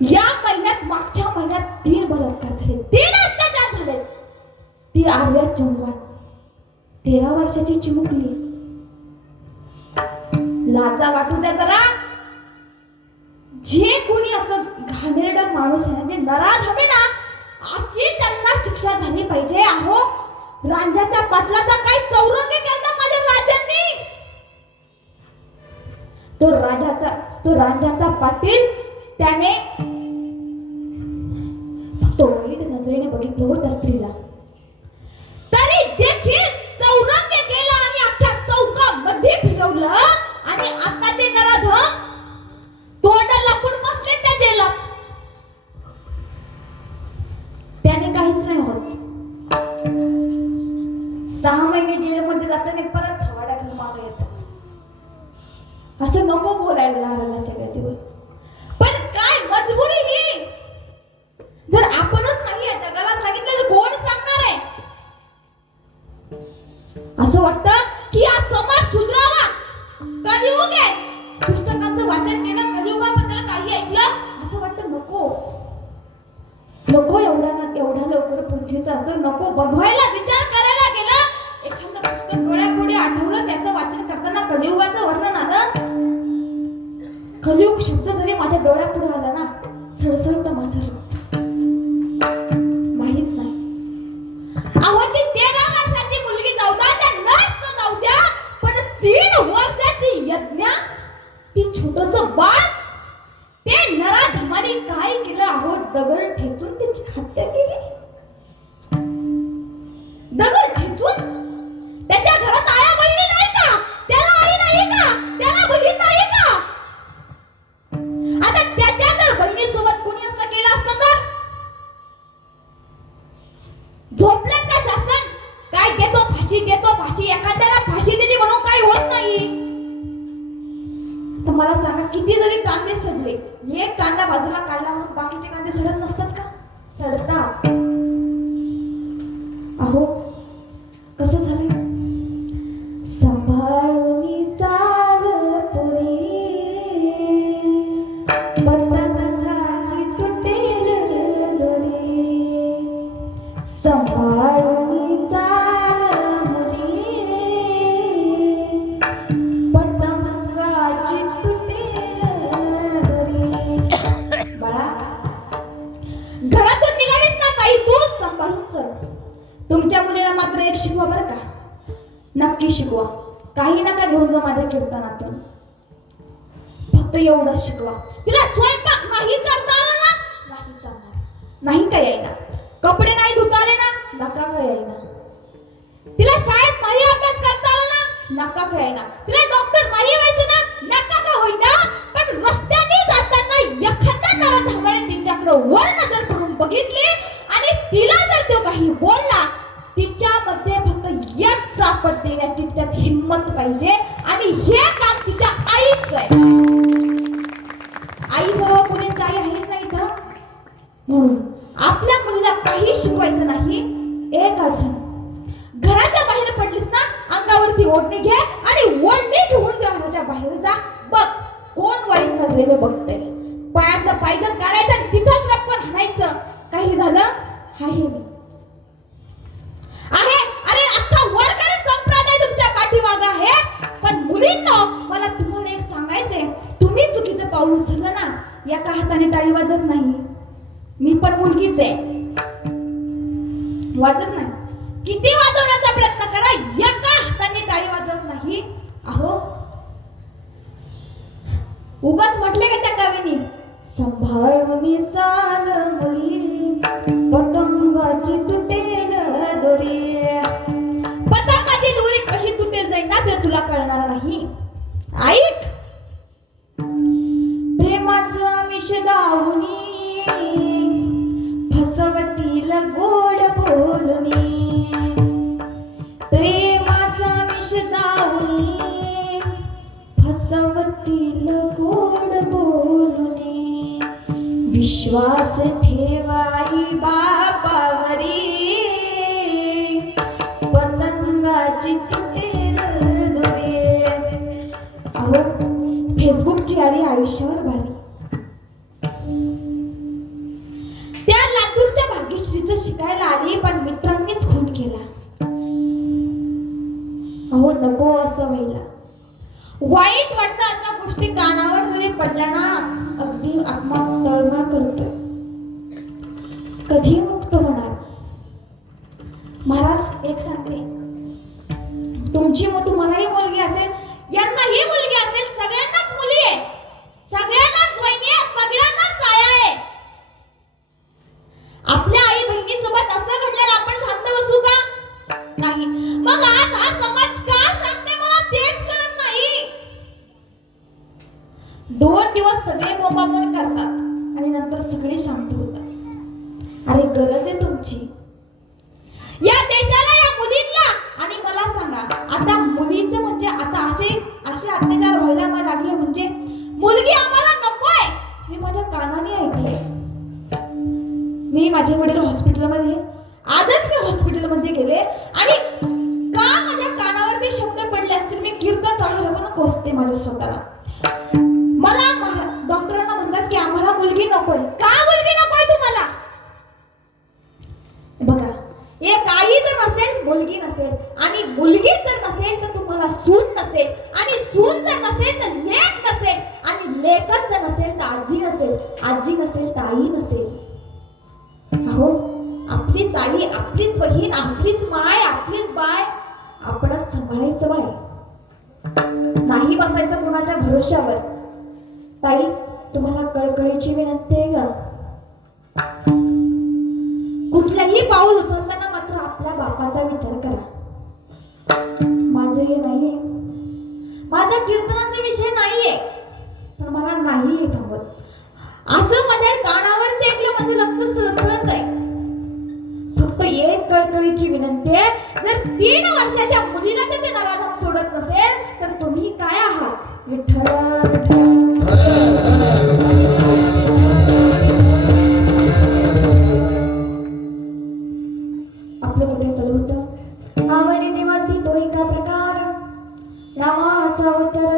या महिन्यात मागच्या महिन्यात 3 बलात्कार झाले, 3 अत्याचार झाले. ती आर्या चव्हाण 13 वर्षाची चिमुकली. लाजा वाटू द्या जरा. जे कोणी असं घाणेरडा माणूस आहे, जे नराधम ना, अशी त्यांना शिक्षा झाली पाहिजे. अहो, रांजाच्या पाटलाचा काय चौरंग केला माझ्या राजांनी. तो रांजाचा पाटील त्याने फक्त वाईट नजरेने बघितलं होतं स्त्रीला, तरी देखील चौरंग केला आणि अख्ख्या चौकामध्ये फिरवलं. आणि आताचे नराधम तोंड लपून बसले त्या जेलात. त्याने काहीच नाही होत. 6 महिने जेलमध्ये जाताना परत थवाडा घेऊन मागे येतात. असं नको बोलायला लहानाच्या गतीवर. पण काय मजबुरी ही. जर आपणच नाही या जगाला सांगितलं कोण सांगणार आहे. असं वाटतं की हा समाज सुधारावा. कलियुग आहे. पुस्तकांचं वाचन केलं, कलियुगाबद्दल काही ऐकलं, असं वाटतं नको एवढा लवकर पृथ्वीचं असं नको बघवायला. विचार करायला गेलं, एखादं पुस्तक डोळ्यापुढे आठवलं, त्याचं वाचन करताना कलियुगाचं वर्णन आलं. कलियुग शब्द जरी माझ्या डोळ्यापुढे आला ना, सळसळतं माझं रक्त. माहित नाही. अहो, ती 13 वर्षाची मुलगी जाऊ द्या, त्या नर्स जाऊ द्या, पण 3 वर्षाची यज्ञा, ती छोटंसं बाळ, ते नराधमाने काय केलं. अहो, दगड ठेचून त्याची हत्या केली. दगड ठेचून. त्याच्या घरात आया बहिणी नाही का, त्याला आई नाही का, त्याला बहीण नाही का. आता त्याच्या तर बहिणीसोबत कोणी असं केलं असतं तर झोपले का शासन. काय देतो फाशी, देतो फाशी. एखाद्याला फाशी दिली म्हणून काही होत नाही. तर मला सांगा, किती जरी कांदे सडले, एक कांदा बाजूला काढला म्हणून बाकीचे कांदे सडत नसतात का. सडतात. अहो, कसं झालंय. सांभाळून चाल पुरी, पतंगाची तुटेल दोरी. सांभाळून चाल मुली, पतंगाची तुटेल दोरी. बाळा, घरातून निघालीस ना काही, तू सांभाळून चल. तुमच्या मुलीला मात्र एक शिकवा बरं का, नक्की शिकवा. काही नका घेऊन जा माझ्या कीर्तनातून, फक्त एवढंच शिकवा. तिला स्वयंपाक नाही करता आला ना, नाही चालणार. नाही का येईना. कपडे नाही धुता आले ना, नका का येईना. तिला शाळेत नाही अभ्यास करता आला ना, नका का येईना. तिला डॉक्टर नाही व्हायचं ना, नका का होईना. पण रस्त्याने जाताना एखाद्या नराधमाने तिच्याकडे वर नजर करून बघितली आणि तिला जर तो काही बोलला, तिच्यामध्ये फक्त एक चापट देण्याची तिच्यात हिंमत पाहिजे. आणि हे काम तिच्या आईच आहे. आई सर्व मुलींची आई आहे नाही का. म्हणून आपल्या मुलीला काही शिकवायचं नाही. एक अजून, घराच्या बाहेर पडलीस ना, अंगावरती ओढणी घे आणि ओढणी घेऊन घराच्या बाहेर जा. बघ कोण वाईट नजरेने बघतंय. पायातलं पायजन काढायचं, तिथंच रप्पन हाणायचं. काही झालं आहे मी आहे. अरे अख्खा वर्ग संप्रदाय तुमच्या पाठीमागे आहे. पण मुलींनो, मला तुम्हाला एक सांगायचंय, तुम्ही चुकीचं पाऊल उचललं ना, एका हाताने टाळी वाजत नाही. मी पण मुलगीच आहे, वाजत नाही. किती वाजवण्याचा प्रयत्न करा, एका हाताने टाळी वाजत नाही. अहो, उगाच म्हटले का त्या कवीने, सांभाळून चाल मुली, पतंगाची तुटेल दोरी. पतंगाची दोरी कशी तुटेल जाईल ना, तर तुला कळणार नाही. ऐक. प्रेमाचं विष लावणी, फसवतील गोड बोलणी. प्रेमाचं विष लावणी, फसवतील गोड बोलणी. विश्वास ठेवाई बापावरी, पतंगाची तुटेल दोरी. अहो, फेसबुकची आली आयुष्यावर भारी. तिचं शिकायला आली पण मित्रांनीच खून केला. अहो नको असं व्हायला. वाईट वाटतं अशा गोष्टी कानावर जरी पडल्या ना, अगदी आत्मा तळमळ करतोय. कधी मुक्त होणार? महाराज एक सांगते, तुम्हालाही मुलगी असेल, यांनाही मुलगी असेल, सगळ्यांनाच मुली आहे, सगळ्यांनाच वहिनी आहे, सगळ्यांनाच आया आहे. आपल्या आई बहिणी सोबत असं घडल्यावर आपण शांत बसू का? नाही. मग आज हा समाज का शांत आहे मला तेच कळत नाही. 2 दिवस सगळे बोंबाबोंब करतात आणि नंतर सगळे शांत होतात. अरे गरज आहे तुमची या देशाला, या मुलींना. आणि मला सांगा, आता मुलीचं म्हणजे आता असे अत्याचार व्हायला मला लागले म्हणजे मुलगी आम्हाला नकोय. मी माझ्या कानाने ऐकले. मी माझ्या वडील हॉस्पिटलमध्ये, आजच मी हॉस्पिटलमध्ये गेले आणि का माझ्या कानावर ते शब्द पडले असतील, मी कीर्तन चालू करून कोसते माझ्या स्वतःला. मला डॉक्टरांना म्हणतात की आम्हाला मुलगी नकोय. का मुलगी नकोय तुम्हाला? बघा, एक आई जर नसेल मुलगी नसेल, आणि मुलगी जर नसेल तर तुम्हाला सून नसेल, आणि सून जर नसेल तर लेक नसेल, आणि लेकच जर नसेल तर आजी नसेल, आजी नसेल तर आई नसेल. अहो आपलीच आई, आपलीच बहीण, आपलीच माय, आपलीच बाय आपणच सांभाळायचं बाय. नाही बसायचं कोणाच्या भरोश्यावर. ताई तुम्हाला कळकळीची विनंती आहे ग, कुठल्याही पाऊल उचलताना मात्र आपल्या बापाचा विचार करा. माझं हे नाहीये, माझ्या कीर्तनाचा विषय नाहीये, पण मला नाहीये थांबत. असं माझ्या कानावर ते ऐकलं माझं रक्त सळसळत आहे. फक्त एक कळकळीची विनंती आहे, जर 3 वर्षाच्या मुलीला ते नराधम सोडत नसेल तर तुम्ही काय आहात? विठ्ठल आपलं कुठे चालू होतं? आवडी निवासी तो एका प्रकार नामाचा उच्चार